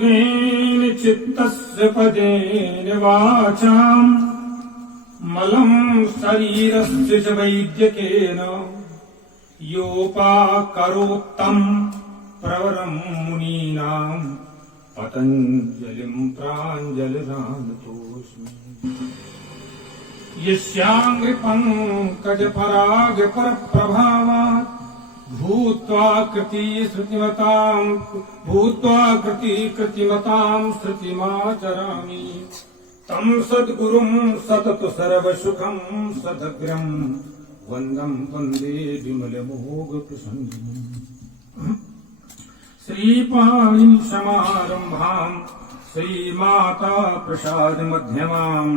योगेन चित्तस्य पदेन वाचाम् मलं शरीरस्य च वैद्यकेन योपाकरोत्तम् प्रवरम् मुनीनाम् पतञ्जलिं प्राञ्जलिरानतोऽस्मि। यस्याङ्घ्रिपङ्कजपरागपरप्रभावात् भूत्वा कृतिकृतिमतां श्रुतिमाचरामि तं सद्गुरुं सतत सर्वसुखं सदग्रं वन्दं वन्दे विमलमोघप्रसन्नं। श्रीपाणिनि समारम्भाम् श्रीमाता प्रसाद मध्यमाम्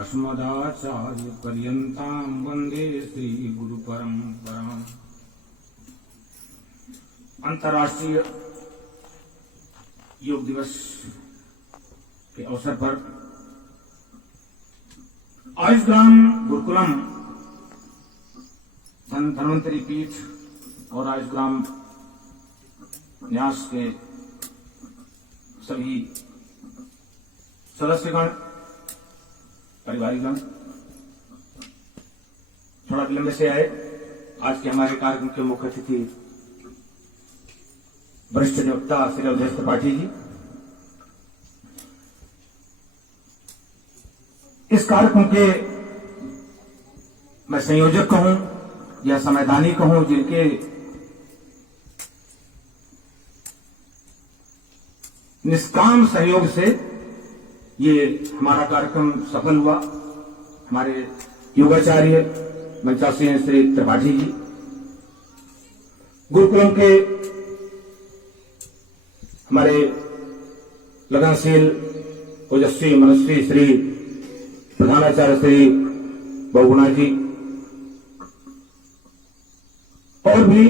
अस्मदाचार्य पर्यन्ताम् वन्दे श्री गुरु परम्पराम्। अंतर्राष्ट्रीय योग दिवस के अवसर पर आयुषग्राम गुरुकुलम धन्वंतरी पीठ और आयुषग्राम न्यास के सभी सदस्यगण, परिवारगण थोड़ा विलंब से आए। आज के हमारे कार्यक्रम के मुख्य अतिथि वरिष्ठ वक्ता श्री अवधेश त्रिपाठी जी। इस कार्यक्रम के मैं संयोजक कहूं या संवैधानी कहूं, जिनके निष्काम सहयोग से ये हमारा कार्यक्रम सफल हुआ। हमारे योगाचार्य मंचासीन श्री त्रिपाठी जी, गुरुकुलम के हमारे लगनशील ओजस्वी मनस्वी श्री प्रधानाचार्य श्री बहुगुणा जी, और भी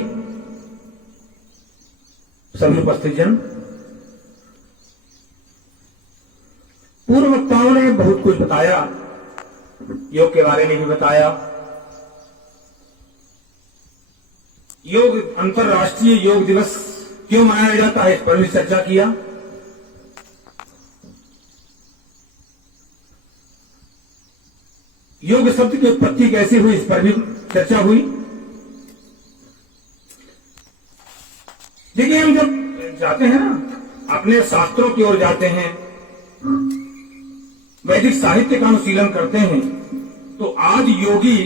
सभी उपस्थित जन। पूर्व वक्ताओं ने बहुत कुछ बताया, योग के बारे में भी बताया। योग अंतर्राष्ट्रीय योग दिवस क्यों मनाया जाता है इस पर भी चर्चा किया। योग शब्द की उत्पत्ति कैसे हुई इस पर भी चर्चा हुई। देखिए, हम जब जाते हैं ना, अपने शास्त्रों की ओर जाते हैं, वैदिक साहित्य का अनुशीलन करते हैं, तो आज योगी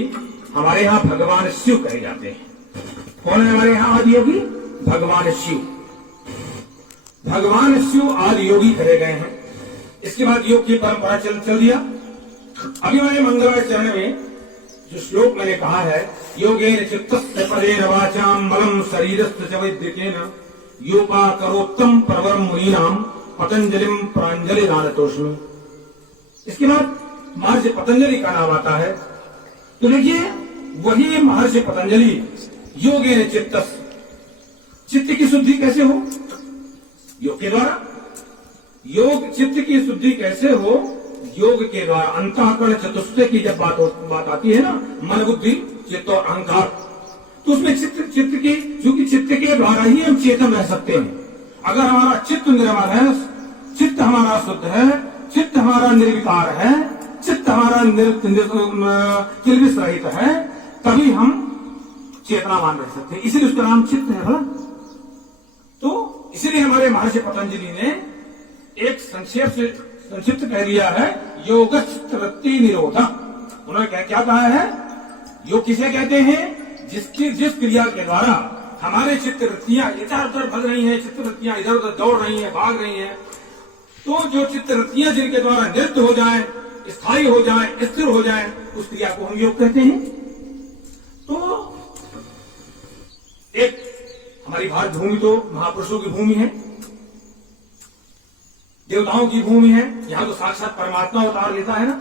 हमारे यहां भगवान शिव कहे जाते हैं। कौन है हमारे यहां आदि योगी? भगवान शिव। भगवान शिव आदि योगी कहे गए हैं। इसके बाद योग की परंपरा चल दिया। अभी मैंने मंगलवार चरण में जो श्लोक मैंने कहा है, योगेन चित्तस्य पदेन वाचाम् बलं शरीरस्य च वैद्यकेन योपाकरोत्तम प्रवरम् मुनीनाम् पतंजलिम प्राञ्जलिरानतोऽस्मि। इसके बाद महर्षि पतंजलि का नाम आता है। तो देखिए, वही महर्षि पतंजलि योगेन चित्तस्य, चित्त की शुद्धि कैसे हो? योग के द्वारा। योग चित्त की शुद्धि कैसे हो? योग के द्वारा। अंतःकरण चतुष्टय की जब बात आती है ना, मन बुद्धि चित्त और अहंकार, तो उसमें चित्त की, क्योंकि चित्त के द्वारा ही हम चेतन रह सकते हैं। अगर हमारा चित्त निर्मल है, चित्त हमारा शुद्ध है, चित्त हमारा निर्विकार है, चित्त हमारा किलबिश रहित है, तभी हम चेतनावान रह सकते हैं। इसीलिए उसका नाम चित्त है भला। तो इसीलिए हमारे महर्षि पतंजलि ने एक संक्षिप्त कह दिया है, योग चित्तवृत्ति निरोधा। उन्होंने क्या कहा है? योग किसे कहते हैं? जिस क्रिया के द्वारा हमारे चित्तवृत्तियां इधर उधर भग रही हैं, चित्तवृत्तियां इधर उधर दौड़ रही हैं, भाग रही हैं, तो जो चित्तवृत्तियां जिनके द्वारा निरुद्ध हो जाएं, स्थायी हो जाएं, स्थिर हो जाएं, उस क्रिया को हम योग कहते हैं। तो एक हमारी भारत भूमि तो महापुरुषों की भूमि है, देवताओं की भूमि है। यहां तो साक्षात परमात्मा अवतार लेता है ना।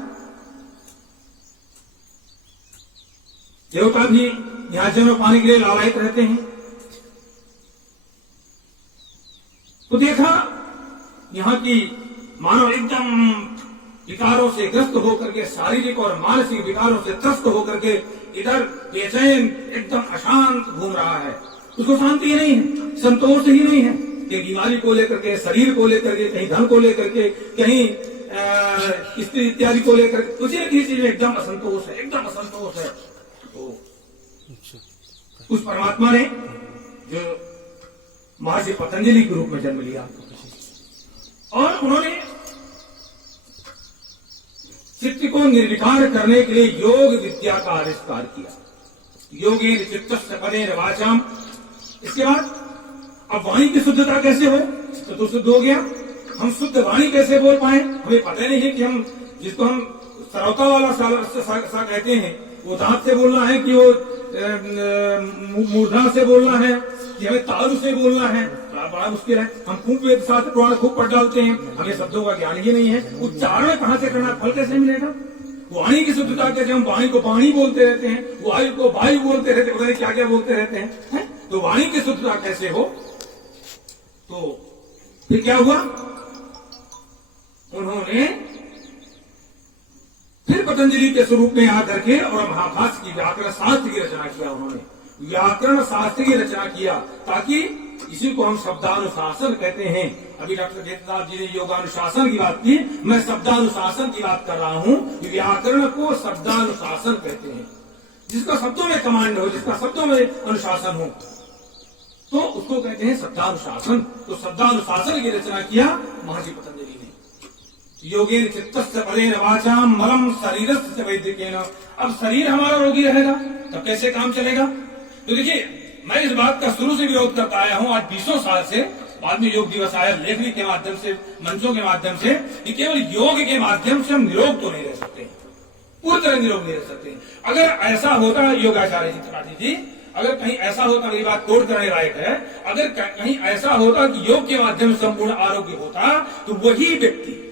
देवता भी यहां जन्म पाने के लिए लालायित रहते हैं। तो देखा, यहां की मानव एकदम विकारों से ग्रस्त होकर के, शारीरिक और मानसिक विकारों से त्रस्त होकर के इधर बेचैन एकदम अशांत घूम रहा है। उसको शांति ही नहीं है, संतोष ही नहीं है। कहीं बीमारी को लेकर के, शरीर को लेकर के, कहीं धन को लेकर के, कहीं स्त्री इत्यादि को लेकर किसी न किसी चीज में एकदम असंतोष है, एकदम असंतोष है। तो उस परमात्मा ने जो महर्षि पतंजलि के रूप में जन्म लिया और उन्होंने चित्त को निर्विकार करने के लिए योग विद्या का आविष्कार किया। योगेन चित्तस्य पदेन वाचाम। इसके बाद अब वाणी की शुद्धता कैसे हो? चित्त तो शुद्ध हो गया, हम शुद्ध वाणी कैसे बोल पाए? हमें पता नहीं है कि हम जिसको हम सरौता वाला सा कहते हैं वो दांत से बोलना है कि वो मूर्धा से बोलना है कि हमें तालु से बोलना है। बड़ा मुश्किल है। हम खूब वेद शास्त्र पुराण खूब पढ़ डालते हैं, हमें शब्दों का ज्ञान ही नहीं है। उच्चारण कहाँ से करना, फल कैसे मिलेगा? वाणी की शुद्धता कैसे? हम वाणी को वाणी बोलते रहते हैं, वायु को वायु बोलते रहते हैं, क्या क्या बोलते रहते हैं। तो वाणी की शुद्धता कैसे हो? तो फिर क्या हुआ? उन्होंने फिर पतंजलि के स्वरूप में आकर के और महाभाष्य की व्याकरण शास्त्र की रचना किया। उन्होंने व्याकरण शास्त्र की रचना किया ताकि इसी को हम शब्दानुशासन कहते हैं। अभी डॉक्टर जयप्रताप जी ने योगानुशासन की बात की, मैं शब्दानुशासन की बात कर रहा हूं। व्याकरण को शब्दानुशासन कहते हैं, जिसका शब्दों में कमांड हो, जिसका शब्दों में अनुशासन हो, तो उसको कहते हैं शब्दानुशासन। तो शब्दानुशासन की रचना किया महर्षि पतंजलि ने। योगेन चित्तस्य पदेन वाचाम मलम शरीरस्य वैद्यकेन। अब शरीर हमारा रोगी रहेगा तब कैसे काम चलेगा? तो देखिए, मैं इस बात का शुरू से विरोध करता आया हूं, आज 20 साल से। बाद में योग दिवस आया, लेखनी के माध्यम से, मंचों के माध्यम से, कि केवल योग के माध्यम से हम निरोग तो नहीं रह सकते, पूरी तरह निरोग नहीं रह सकते। अगर ऐसा होता, योगाचार्य जी त्रिपाठी जी, अगर कहीं ऐसा होता, मेरी बात तोड़ करने लायक है, अगर कहीं ऐसा होता कि योग के माध्यम से संपूर्ण आरोग्य होता, तो वही व्यक्ति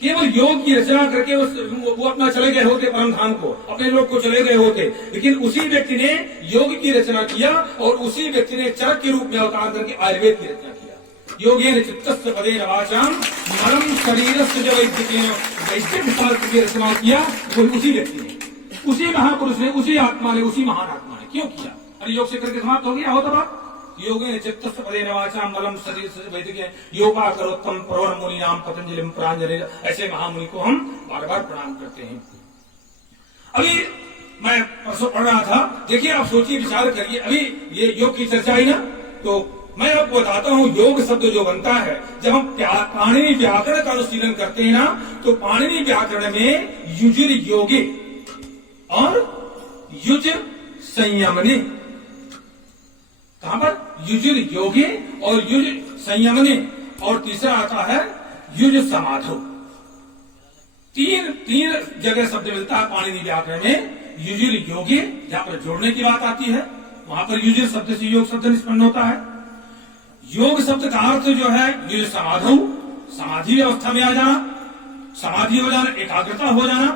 केवल योग की रचना करके वो अपना चले गए होते परम धाम को, अपने लोग को चले गए होते। लेकिन उसी व्यक्ति ने योग की रचना किया और उसी व्यक्ति ने चरक के रूप में अवतार करके आयुर्वेद की रचना किया। योगेन चित्तस्य पदेन वाचाम मलम शरीरस्य वैद्यकेन। वैद्य शास्त्र की रचना किया वो उसी व्यक्ति ने, उसी महापुरुष ने, उसी आत्मा ने, उसी महान आत्मा ने। क्यों किया? अरे योग से करके समाप्त हो गया होता बात। योगेन चित्तस्य पदेन वाचाम मलम शरीरस्य वैद्यकेन योगा करोत्तम प्रवण मुनि नाम पतंजलि प्रांजलि। ऐसे महामुनि को हम बार बार प्रणाम करते हैं। अभी मैं परसों पढ़ रहा था, देखिए आप सोचिए, विचार करिए। अभी ये योग की चर्चा आई ना, तो मैं आपको बताता हूँ योग शब्द जो बनता है, जब हम पाणिनि व्याकरण का अनुशीलन करते हैं ना, तो पाणिनि व्याकरण में युजिर योगे और युज संयमने, कहां पर? युजिर योगे और युज संयमने, और तीसरा आता है युज समाधो। तीन जगह शब्द मिलता है पाणिनि व्याकरण में। युजिर योगे, जहां पर जोड़ने की बात आती है, वहां पर युजिर शब्द से योग शब्द निष्पन्न होता है। योग शब्द का अर्थ जो है युज समाधो, समाधि अवस्था में आ जाना, समाधि हो जाना, एकाग्रता हो जाना,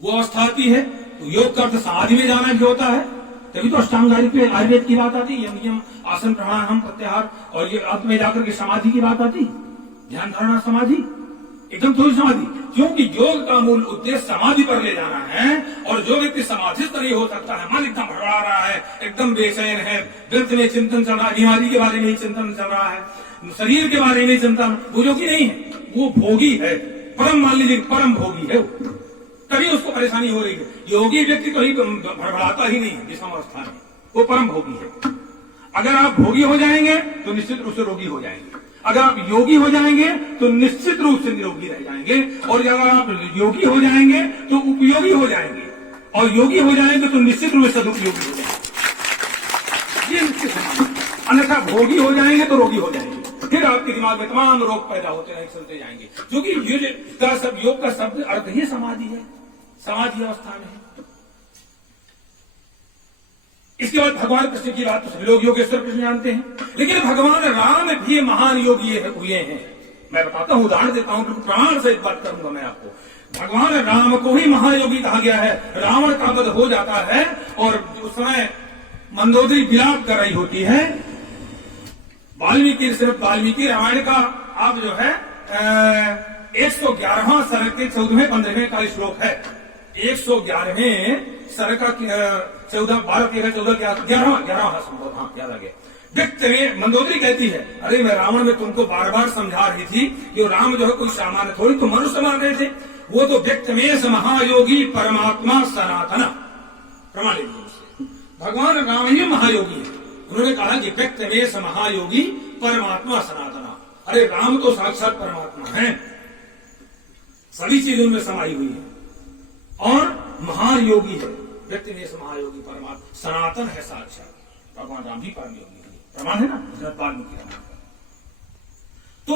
वो अवस्था आती है। तो योग का अर्थ समाधि में जाना भी होता है। तभी तो अष्टांग आयुर्वेद की बात आती है, यम यम आसन प्राणायाम प्रत्याहार, और ये अंत में जाकर के समाधि की बात आती, ध्यान धारणा समाधि, एकदम थोड़ी समाधि। क्योंकि योग का मूल उद्देश्य समाधि पर ले जाना है। और जो व्यक्ति समाधिस्थ नहीं हो सकता है, मन एकदम भड़बड़ा रहा है, एकदम बेचैन है, व्यर्थ में चिंतन चल रहा है, बीमारी के बारे में ही चिंतन चल रहा है, शरीर के बारे में चिंतन, वो योगी नहीं है, वो भोगी है, परम, मान लीजिए परम भोगी है, तभी उसको परेशानी हो रही है। योगी व्यक्ति तो ही भड़बड़ाता ही नहीं है जिस अवस्था में, वो परम भोगी है। अगर आप भोगी हो जाएंगे तो निश्चित रूप से रोगी हो जाएंगे, अगर आप योगी हो जाएंगे तो निश्चित रूप से निरोगी रह जाएंगे, और अगर आप योगी हो जाएंगे तो उपयोगी हो जाएंगे, और योगी हो जाएंगे तो निश्चित रूप से सदुपयोगी हो जाएंगे। ये निश्चित है। अन्यथा भोगी हो जाएंगे तो रोगी हो जाएंगे, फिर आपके दिमाग में तमाम रोग पैदा होते रहे, चलते जाएंगे। क्योंकि योग का शब्द अर्थ ही समाधि है, समाधि अवस्था में है। इसके बाद भगवान कृष्ण की बात तो सभी लोग योगेश्वर कृष्ण जानते हैं, लेकिन भगवान राम भी महान योगी हुए हैं। मैं बताता हूं, उदाहरण देता हूं, क्योंकि प्रमाण से बात करूंगा मैं आपको। भगवान राम को ही महायोगी कहा गया है। रावण का वध हो जाता है और उस समय मंदोदरी विलाप कर रही होती है। वाल्मीकि रामायण का आप जो है 111वां सर्ग के 14वें 15वें का श्लोक है। 111वें सर्ग का 14, 12, 13, 14, 11वां संभव, हाँ याद आ गया। व्यक्त में मंदोदरी कहती है, अरे मैं रावण में तुमको बार बार समझा रही थी कि राम जो है कोई सामान्य थोड़ी, तो मनुष्य मान रहे थे, वो तो व्यक्त में महायोगी परमात्मा सनातन प्रमाण लीजिए। भगवान राम ही महायोगी है। उन्होंने कहा कि व्यक्त में महायोगी परमात्मा सनातना। अरे राम तो साक्षात परमात्मा है, सभी चीजों में समाई हुई है और महान योगी है। व्यक्त में महायोगी परमात्मा सनातन है साक्षात। भगवान राम भी परम योगी है, प्रमाण है ना वाल्मीकि रामायण का। तो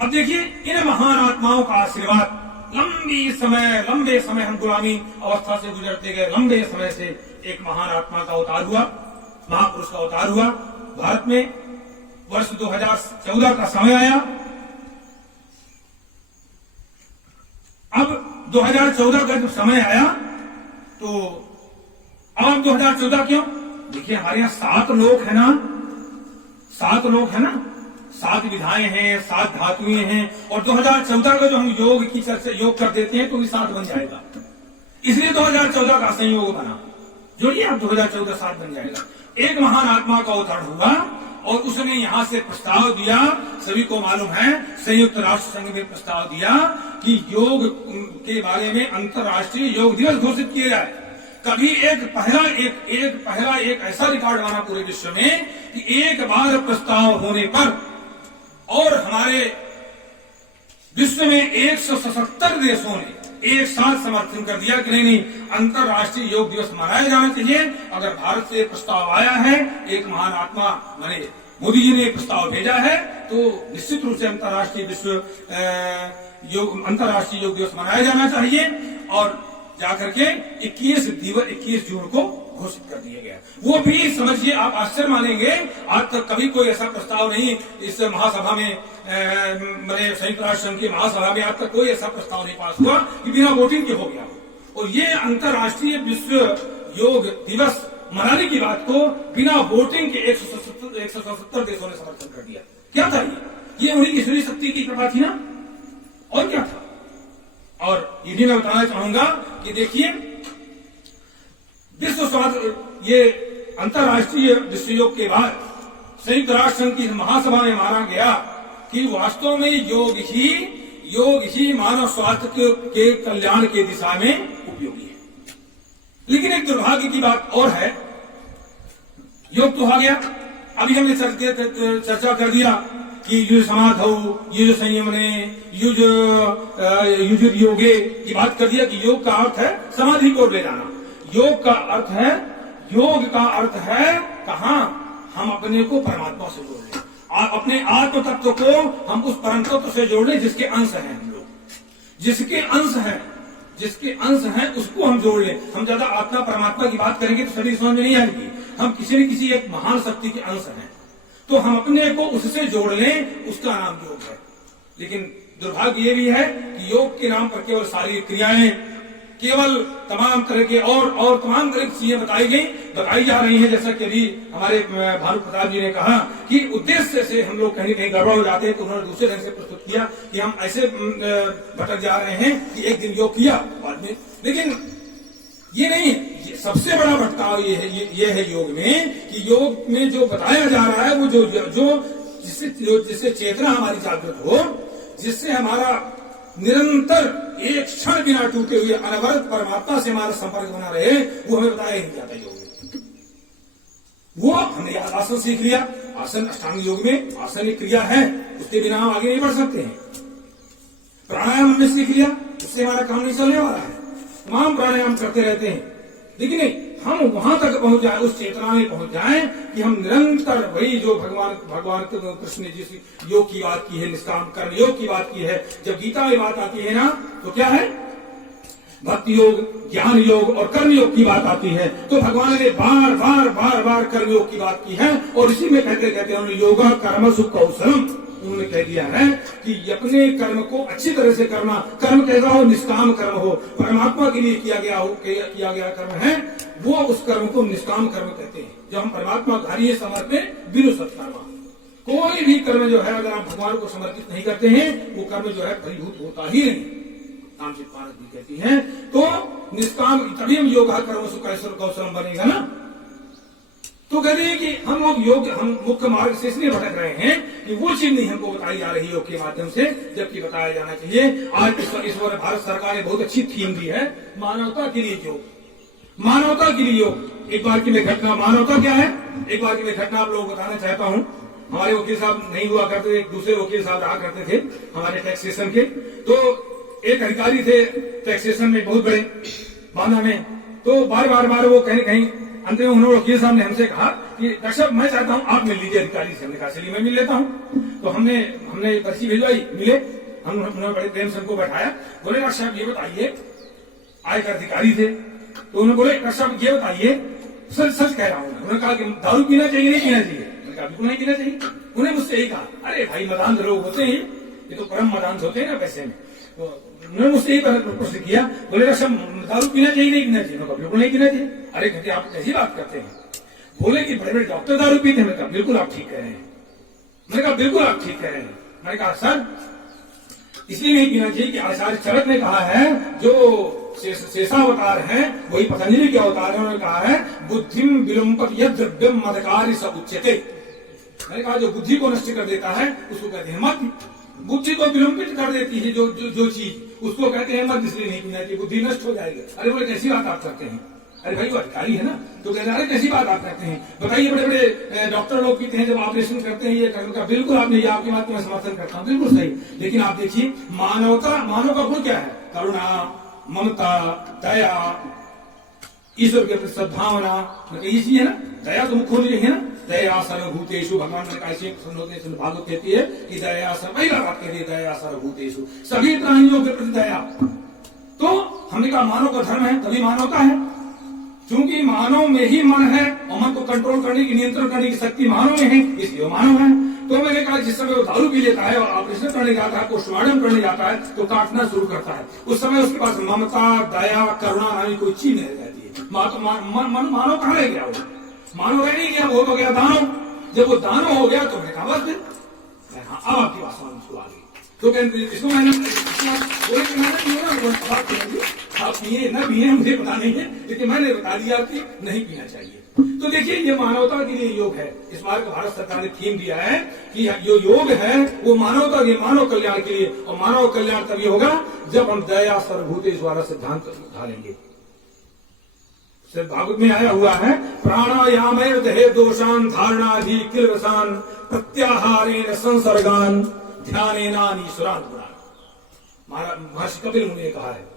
अब देखिए इन महान आत्माओं का आशीर्वाद लंबे समय हम गुलामी अवस्था से गुजरते गए, लंबे समय से एक महान आत्मा का अवतार हुआ, महापुरुष का अवतार हुआ भारत में। वर्ष 2014 का समय आया। अब 2014 का जब समय आया तो अब 2014 क्यों? देखिए हमारे यहाँ 7 लोक है ना, 7 लोक है ना, 7 विधाएं हैं, 7 धातुएं हैं, और 2014 का जो हम योग की चर्चा योग कर देते हैं तो भी 7 बन जाएगा। इसलिए 2014 का संयोग बना, जोड़िए आप 2014 7 बन जाएगा। एक महान आत्मा का अवतरण हुआ और उसने यहां से प्रस्ताव दिया, सभी को मालूम है संयुक्त राष्ट्र संघ में प्रस्ताव दिया कि योग के बारे में अंतर्राष्ट्रीय योग दिवस घोषित किया जाए। कभी एक पहला ऐसा रिकॉर्ड बना पूरे विश्व में कि एक बार प्रस्ताव होने पर और हमारे विश्व में 177 देशों ने एक साथ समर्थन कर दिया कि नहीं अंतर्राष्ट्रीय योग दिवस मनाया जाना चाहिए। अगर भारत से प्रस्ताव आया है, एक महान आत्मा माने मोदी जी ने प्रस्ताव भेजा है, तो निश्चित रूप से अंतर्राष्ट्रीय योग दिवस मनाया जाना चाहिए। और जाकर के 21 जून को घोषित कर दिया गया। वो भी समझिए आप आश्चर्य मानेंगे, आज तक कभी कोई ऐसा प्रस्ताव नहीं इस महासभा में, मैंने संयुक्त राष्ट्र संघ की महासभा में आज तक कोई ऐसा प्रस्ताव नहीं पास हुआ कि बिना वोटिंग के हो गया हो। और ये अंतर्राष्ट्रीय विश्व योग दिवस मनाने की बात को बिना वोटिंग के 177 देशों ने समर्थन कर दिया। क्या था ये उन्हीं की ईश्वरीय शक्ति की कृपा थी ना, और क्या था। और ये भी मैं बताना चाहूंगा कि देखिए विश्व स्वास्थ्य ये अंतर्राष्ट्रीय विश्व योग के बाद संयुक्त राष्ट्र संघ की महासभा में माना गया कि वास्तव में योग ही मानव स्वास्थ्य के कल्याण के दिशा में उपयोगी है। लेकिन एक दुर्भाग्य की बात और है, योग तो आ गया, अभी हमने चर्चा कर दिया कि ये समाधौ, ये जो संयम ने, ये जो योगे की बात कर दिया कि योग का अर्थ है समाधि को ले जाना। योग का अर्थ है कहाँ हम अपने को परमात्मा से जोड़ लें, अपने आत्म तत्व को हम उस परम तत्व से जोड़ लें जिसके अंश हैं हम लोग, जिसके अंश हैं उसको हम जोड़ लें। हम ज्यादा आत्मा परमात्मा की बात करेंगे तो सभी समझ में नहीं आएगी। हम किसी न किसी एक महान शक्ति के अंश हैं, तो हम अपने को उससे जोड़ लें, उसका नाम योग है। लेकिन दुर्भाग्य ये भी है कि योग के नाम पर केवल शारीरिक क्रियाएं, केवल तमाम तरह के और तमाम तरह की चीजें बताई जा रही हैं। जैसा कि अभी हमारे भानु प्रताप जी ने कहा कि उद्देश्य से हम लोग कहीं कहीं गड़बड़ हो जाते हैं, तो उन्होंने दूसरे ढंग से प्रस्तुत किया कि हम ऐसे भटक जा रहे हैं कि एक दिन योग किया बाद में, लेकिन ये नहीं। सबसे बड़ा भटकाव ये है योग में कि योग में जो बताया जा रहा है वो जिससे चेतना हमारी जागृत हो, जिससे हमारा निरंतर एक क्षण बिना टूटे हुए अनवरत परमात्मा से हमारा संपर्क बना रहे, वो हमें बताया नहीं जाता योग में। वो हमने आसन सीख लिया, आसन अष्टांग योग में आसन एक क्रिया है, उसके बिना हम आगे नहीं बढ़ सकते हैं। प्राणायाम हमने सीख लिया, उससे हमारा काम नहीं चलने वाला है। तमाम प्राणायाम करते रहते हैं, लेकिन नहीं, हम वहां तक पहुंच जाए, उस चेतना में पहुंच जाए कि हम निरंतर वही जो भगवान कृष्ण ने जिस योग की बात की है, निष्काम कर्म योग की बात की है, जब गीता में बात आती है ना, तो क्या है भक्ति योग, ज्ञान योग और कर्म योग की बात आती है, तो भगवान ने बार बार कर्म योग की बात की है। और इसी में कहते उन्होंने योगा कर्म सुख कौशलम, उन्होंने कह दिया है कि अपने कर्म को अच्छी तरह से करना। कर्म कैसा हो? निष्काम कर्म हो, परमात्मा के लिए किया गया कर्म है, वो उस कर्म को निष्काम कर्म कहते हैं। जो हम परमात्मा कार्य समर्पित बिनु सत्कर्मा, कोई भी कर्म जो है अगर आप भगवान को समर्पित नहीं करते हैं, वो कर्म जो है फलीभूत होता ही नहीं। तामसिक पारस भी कहती है, तो निष्काम, तभी हम योगा कर्म सुख कौशलम बनेगा ना। तो कहते हैं कि हम लोग हम मुख्य मार्ग से इसलिए भटक रहे हैं कि वो चीज नहीं हमको बताई जा रही योग के माध्यम से, जबकि बताया जाना चाहिए। आज इस बार भारत सरकार ने बहुत अच्छी थीम दी है, मानवता के लिए योग, मानवता के लिए योग। एक बार की मैं घटना, मानवता क्या है, एक बार की मैं घटना आप लोगों को बताना चाहता हूँ। हमारे वकील साहब नहीं हुआ करते, एक दूसरे वकील साहब रहा करते थे हमारे टैक्सेशन के। तो एक अधिकारी थे टैक्सेशन में बहुत बड़े बांधा में, तो बार बार वो कहीं कहीं अंत में उन्होंने वकील साहब ने हमसे कहा कि डॉक्टर साहब मैं चाहता हूं आप मिल लीजिए अधिकारी से। हमने कहा चलिए मैं मिल लेता हूं। तो हमने पर्ची भिजवाई, मिले, उन्होंने बड़े प्रेम से हमको बैठाया। बोले डॉक्टर साहब ये बताइए, आयकर अधिकारी थे, तो उन्होंने बोले डॉक्टर साहब ये बताइए, सच कह रहा हूं। उन्होंने कहा कि दारू पीना चाहिए नहीं पीना चाहिए? मैंने कहा बिल्कुल नहीं पीना चाहिए। उन्हें मुझसे यही कहा, अरे भाई मदान लोग होते हैं, ये तो परम मदान होते हैं ना पैसे में। तो उन्होंने मुझसे यही प्रश्न किया, बोले डॉक्टर साहब दारू पीना चाहिए नहीं पीना चाहिए? बिल्कुल नहीं पीना चाहिए। अरे कहते आप कैसी बात करते हैं? बोले कि बड़े बड़े डॉक्टर दारू पीते हैं। मैंने कहा बिल्कुल आप ठीक कह रहे हैं। मैंने कहा बिल्कुल आप ठीक कह रहे हैं। मैंने कहा सर इसलिए नहीं पीना चाहिए कि आचार्य चरक ने कहा है, जो शेषावतार है वही पतंजलि के अवतार है, उन्होंने कहा है बुद्धिम विलंबत यद द्रव्यम मदकारी स उच्यते। मैंने कहा जो बुद्धि को नष्ट कर देता है उसको कहते हैं मत। बुद्धि को विलंबित कर देती है जो चीज, उसको कहते हैं मत, इसलिए नहीं पीना चाहिए, बुद्धि नष्ट हो जाएगी। अरे बोले कैसी बात आप करते हैं? अरे भाई वो अधिकारी है ना, तो कहते हैं कैसी बात आप करते हैं, बताइए। बड़े बड़े डॉक्टर लोग कहते हैं जब ऑपरेशन करते हैं ये करने का, बिल्कुल आपने ये आपकी बात को मैं समर्थन करता हूँ, बिल्कुल सही। लेकिन आप देखिए मानवता, मानव का गुण क्या है? करुणा, ममता, दया, ईश्वर के प्रति सद्भावना, ये चीज है ना। दया तो मुख्य होनी है ना। दया सर्वभूतेषु, भगवान ने कहा भागवत कहती है कि दया पहला बात कहती है दया सर्वभूतेषु, सभी प्राणियों के प्रति दया। तो हमने कहा मानव का धर्म है तभी मानवता है, क्योंकि मानव में ही मन है और मन को कंट्रोल करने की, नियंत्रण करने की शक्ति मानव में है, इसलिए मानव है। तो मैंने कहा जिस समय वो दारू पी लेता है और ऑपरेशन करने जाता है, पोस्टमार्टम करने जाता है, तो काटना शुरू करता है, उस समय उसके पास ममता, दया, करुणा नामी कोई चीज नहीं रहती है। मानव कहाँ रह गया? वो मानव रह नहीं गया, वो हो गया दानव। जब वो दानव हो गया तो मैंने कहा बस फिर अब आपकी बात समझ आ गई। तो इसको मैंने बोले कि मैंने आप पिए न पिए मुझे पता नहीं है, लेकिन मैंने बता दिया कि नहीं पीना चाहिए। तो देखिए ये मानवता के लिए योग है। इस बार भारत सरकार ने थीम दिया है कि जो योग है वो मानवता के, मानव कल्याण के लिए, और मानव कल्याण तभी होगा जब हम दया सर्वभूतेषु वाला सिद्धांत ढालेंगे। भागवत में आया हुआ है प्राणायामेर देहे दोषान धारणाधि किलवसान प्रत्याहारेण संसर्गान ध्यानेनानीश्वरान गुणान। महर्षि कपिल मुनि ने कहा है,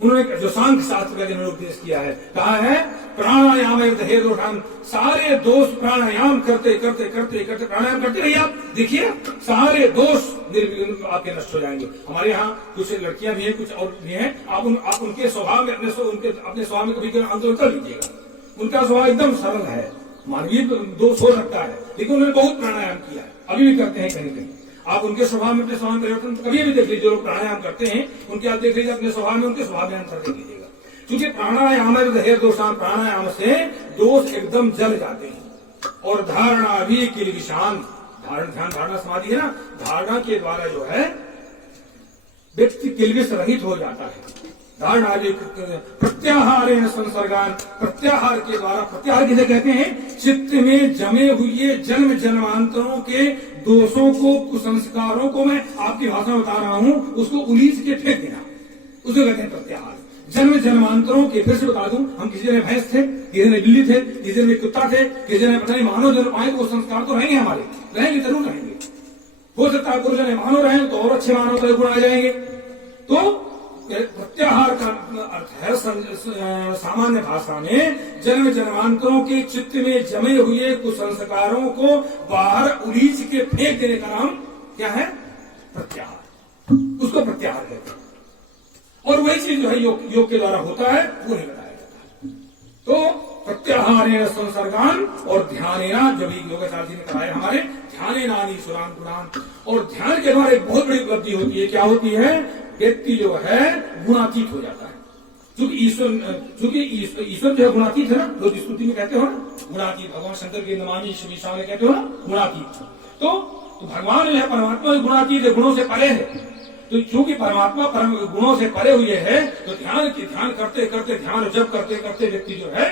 उन्होंने जो सांख्य शास्त्र का जिन्होंने उपदेश किया है, कहा है प्राणायाम देहे दोषान, सारे दोष प्राणायाम करते करते करते करते प्राणायाम करते रहिए आप, देखिए सारे दोष आपके नष्ट हो जाएंगे। हमारे यहाँ कुछ लड़कियां भी हैं, कुछ और भी हैं, आप उनके स्वभाव में अपने स्वभाव में कभी आंदोलन कर लीजिएगा। उनका स्वभाव एकदम सरल है, मानवीय दोष हो सकता है, लेकिन उन्होंने बहुत प्राणायाम किया है, अभी भी करते हैं कहीं कहीं। आप उनके स्वभाव में अपने स्वभाव परिवर्तन कभी भी देख लीजिए, जो लोग प्राणायाम करते हैं उनके आप देख लीजिए अपने स्वभाव में उनके स्वभाव में अंतर देख लीजिएगा। क्योंकि प्राणायाम दोषान, प्राणायाम से दोष एकदम जल जाते हैं। और धारणा भी किलविषान, ध्यान धारणा समाधि है ना, धारणा के द्वारा जो है व्यक्ति किलविष रहित हो जाता है। धारणा भी प्रत्याहार संसर्गान, प्रत्याहार के द्वारा, प्रत्याहार किसे कहते हैं? चित्त में जमे हुए जन्म जन्मांतरों के दोषों को, कुसंस्कारों को मैं आपकी भाषा में बता रहा हूं, उसको उलीझ के फेंक देना, उसको कहते हैं प्रत्याहार। जन्म जन्मांतरों के, फिर से बता दूं, हम किसी ने भैंस थे, किसी ने बिल्ली थे, किसी ने कुत्ता थे, किसी ने पता नहीं मानव जन्म पाए, तो वो संस्कार तो रहेंगे हमारे, रहेंगे जरूर रहेंगे। हो सकता है पुरुष ने मानव रहे तो और अच्छे मानव का गुण आ जाएंगे। तो प्रत्याहार का अर्थ है सामान्य भाषा में जन्म जन्मांतरों के चित्त में जमे हुए कुसंस्कारों को बाहर उलीझ के फेंक देने का नाम क्या है? प्रत्याहार। उसको प्रत्याहार कहते हैं। और वही चीज जो है योग के द्वारा होता है, वो नहीं बताया जाता है। तो प्रत्याहारेण संसर्गान और ध्यानेना, जब योगाचार्य जी ने कराया हमारे, ध्यानेनानीश्वरान गुणान। और ध्यान के द्वारा एक बहुत बड़ी उपलब्धि होती है। क्या होती है? व्यक्ति जो है गुणातीत हो जाता है। क्योंकि ईश्वर जो है गुणातीत है ना, लोग स्तुति में कहते हो ना गुणातीत, भगवान शंकर के नमामि शिव कहते हो ना गुणातीत। तो भगवान जो है परमात्मा गुणातीत है, गुणों से परे है। तो क्योंकि परमात्मा गुणों से परे हुए है, तो ध्यान करते करते, ध्यान जब करते करते व्यक्ति जो है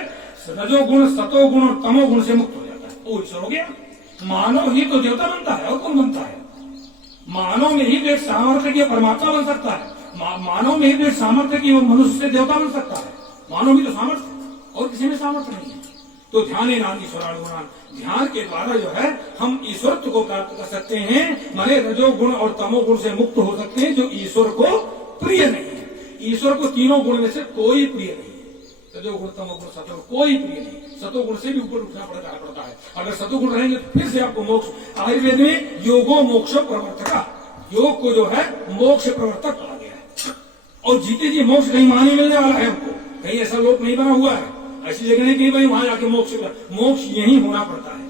रजोगुण, सतोगुण और तमोगुण से मुक्त हो जाता है, वो ईश्वर हो गया। मानव ही तो देवता बनता है, और कौन बनता है? मानव में ही तो एक सामर्थ्य की परमात्मा बन सकता है, मानव में ही तो एक सामर्थ्य की वो मनुष्य से देवता बन सकता है। मानव ही तो सामर्थ्य, और किसी में सामर्थ्य नहीं है। तो ध्यान ईश्वरानुमान, ध्यान के द्वारा जो है हम ईश्वरत्व को प्राप्त कर सकते हैं, माने रजोगुण और तमोगुण से मुक्त हो सकते हैं जो ईश्वर को प्रिय नहीं है। ईश्वर को तीनों गुण में से कोई प्रिय नहीं है, रजोगुण, तमोगुण, सतोगुण कोई प्रिय नहीं। सतोगुण से भी ऊपर उठना पड़ता है। अगर सतोगुण रहेंगे तो फिर से आपको मोक्ष। आयुर्वेद में योगो मोक्ष प्रवर्तका, योग को जो है मोक्ष प्रवर्तक कहा गया है। और जीते जी मोक्ष कहीं वहां नहीं मिलने वाला है हमको, कहीं ऐसा लोक नहीं बना हुआ है, ऐसी जगह नहीं कहीं भाई वहां जाके मोक्ष यही होना पड़ता है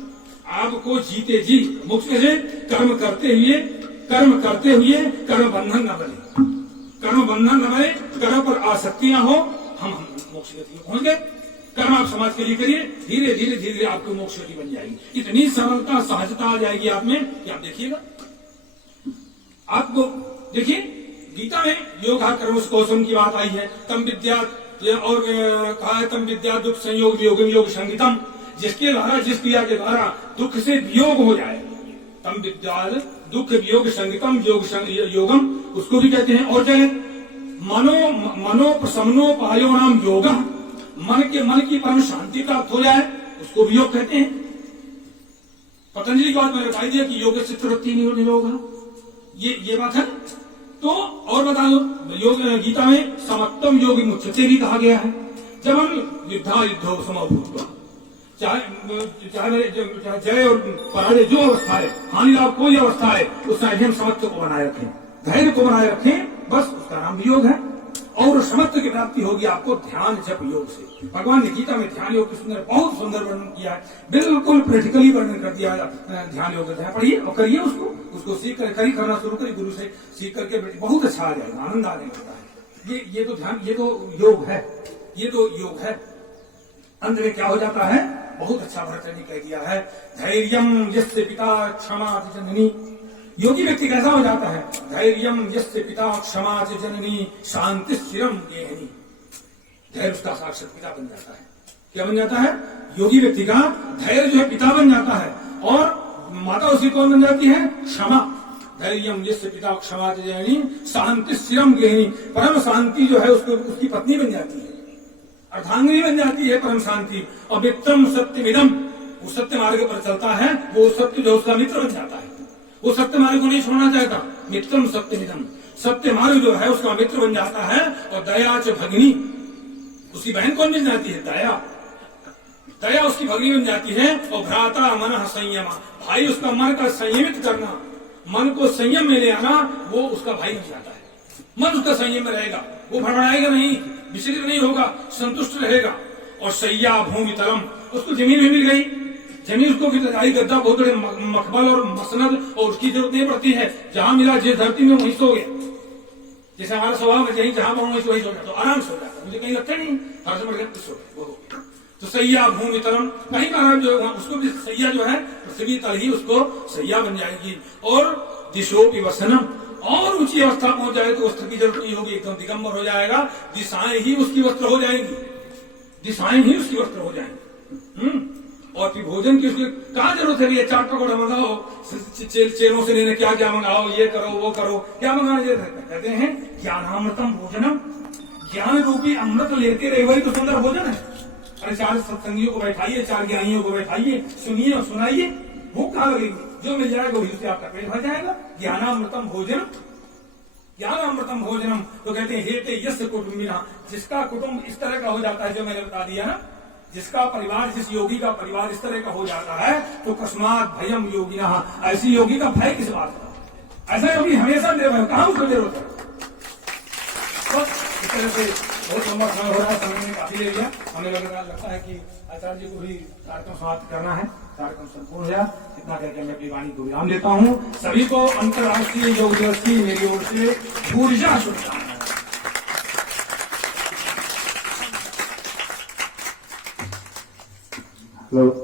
आपको जीते जी। मोक्ष कैसे? कर्म करते हुए कर्म बंधन न बने, कर्म बंधन न बने, कर्म पर आसक्तियां हो, हम मोक्ष गति पहुंच गए। कर्म आप समाज के लिए करिए, धीरे धीरे धीरे धीरे आपको मोक्ष गति बन जाएगी। इतनी सरलता सहजता आ जाएगी आप में कि आप देखिएगा। आपको देखिए गीता में योगा कर्म कौशल की बात आई है। तम विद्या और कहा है तम विद्या दुख संयोग वियोगम योग संगीतम, जिसके द्वारा, जिस क्रिया के द्वारा दुख से वियोग हो जाए, तम विद्या दुख वियोग संगीतम योगम, उसको भी कहते हैं। और जय मनो प्रसन्नोपायो नाम योग, मन की परम शांति प्राप्त हो जाए, उसको भी योग कहते हैं। पतंजलि की बात मैंने बताई दिया कि योग से चित्तवृत्ति निरोग, ये बात है। तो और बता दो, योग गीता में समत्तम योगी मुच्यते भी कहा गया है। जब हम युद्धो समभूत्वा, चाहे जय और पराजय जो अवस्था है, हानि लाभ कोई अवस्था है, उसका हम समत्व को बनाए रखें, धैर्य को बनाए रखें, बस उसका नाम भी योग है। और समत्व की प्राप्ति होगी आपको ध्यान जप योग से। भगवान ने गीता में ध्यान योग की बहुत सुंदर वर्णन किया है, बिल्कुल प्रैक्टिकली वर्णन कर दिया ध्यान योग का। पढ़िए और करिए उसको सीख कर करना शुरू करिए, गुरु से सीख करके बहुत अच्छा आ जाएगा, आनंद आने लगता है। ये तो ध्यान, ये तो योग है, ये तो योग है। अंत में क्या हो जाता है? बहुत अच्छा भरत ने कह दिया है, धैर्यम यस्य पिता क्षमा जननी। योगी व्यक्ति कैसा हो जाता है? धैर्यम यस्य पिता क्षमा जननी शांति स्थिरम गेहनी। धैर्य उसका साक्षात पिता बन जाता है। क्या बन जाता है? योगी व्यक्ति का धैर्य जो है पिता बन जाता है, और माता उसकी कौन बन जाती है? क्षमा। धैर्यम यस्य पिता क्षमा जननी शांति स्थिरम गेहनी, परम शांति जो है उसको उसकी पत्नी बन जाती है, अर्धांगिनी बन जाती है परम शांति। और मित्रम सत्यमिदम, वो सत्य मार्ग पर चलता है, वो सत्य जो उसका मित्र बन जाता है, वो सत्य मार्ग को नहीं छोड़ना चाहता। मित्रम सत्यमिदम, सत्य मार्ग जो है उसका मित्र बन जाता है। और दया च भगिनी, उसकी बहन कौन बन जाती है? दया उसकी भगिनी बन जाती है। और भ्राता मन संयम, भाई उसका मन का संयमित करना, मन को संयम में ले आना, वो उसका भाई बन जाता है। मन उसका संयम में रहेगा, वो भड़बड़ाएगा नहीं, विचलित नहीं होगा, संतुष्ट रहेगा। और सैया भूमि तलम, उसको जमीन भी मिल गई, जमीन उसको आई गद्दा बहुत बड़े मकबल और मसनद, और उसकी जरूरत नहीं पड़ती है। जहां मिला जिस धरती में वहीं सो गया, जैसे हमारा स्वभाव है, जहां वहीं सो जाता, तो आराम से हो जाता, मुझे कहीं लगता नहीं, हर से बढ़ गया सो गया। तो सैया भूमि तलम, कहीं का जो उसको भी सैया जो है पृथ्वी तल ही उसको सैया बन जाएगी। और दिशो की वसनम, और ऊंची अवस्था पहुंच जाए तो वस्त्र की जरूरत नहीं होगी, एकदम दिगंबर हो जाएगा, दिशाएं ही उसकी वस्त्र हो जाएंगी, दिशाएं ही उसकी वस्त्र हो जाएंगी। और फिर भोजन की उसकी कहाँ जरूरत है? ये चाट पकौड़ा मंगाओ, चेलों से लेने क्या क्या मंगाओ, ये करो वो करो, क्या मंगाने जरूरत है? कहते हैं ज्ञानामृतम भोजनम, ज्ञान रूपी अमृत लेते रहे, वही तो सुंदर भोजन है। अरे 4 सत्संगियों को बैठाइए, 4 ज्ञानियों को बैठाइए, सुनिए और सुनाइए, भूख कहाँ लगेगी? जो मिल जाएगा वही से आपका पेट भर जाएगा। ज्ञानामृतम भोजनम, ज्ञानामृतम भोजनम। तो कहते हैं हेते यस्य कुटुंबिना, जिसका कुटुंब इस तरह का हो जाता है, जो मैंने बता दिया ना, जिसका परिवार, जिस योगी का परिवार इस तरह का हो जाता है, तो कस्मात भयम योगिना, ऐसी योगी का भय किस बात का? ऐसा योगी हमेशा निर्भय, कहाँ उसको जरूरत है? तो इस तरह से बहुत लंबा समय हो रहा है, समय में काफी ले लिया, हमें लगता है कि आचार्य जी को भी कार्यक्रम समाप्त करना है, कार्यक्रम संपूर्ण है। इतना कहकर मैं अपनी वाणी को विराम देता हूँ। सभी को अंतर्राष्ट्रीय योग दिवस की मेरी ओर से ऊर्जा शुभकामनाएं। Hello.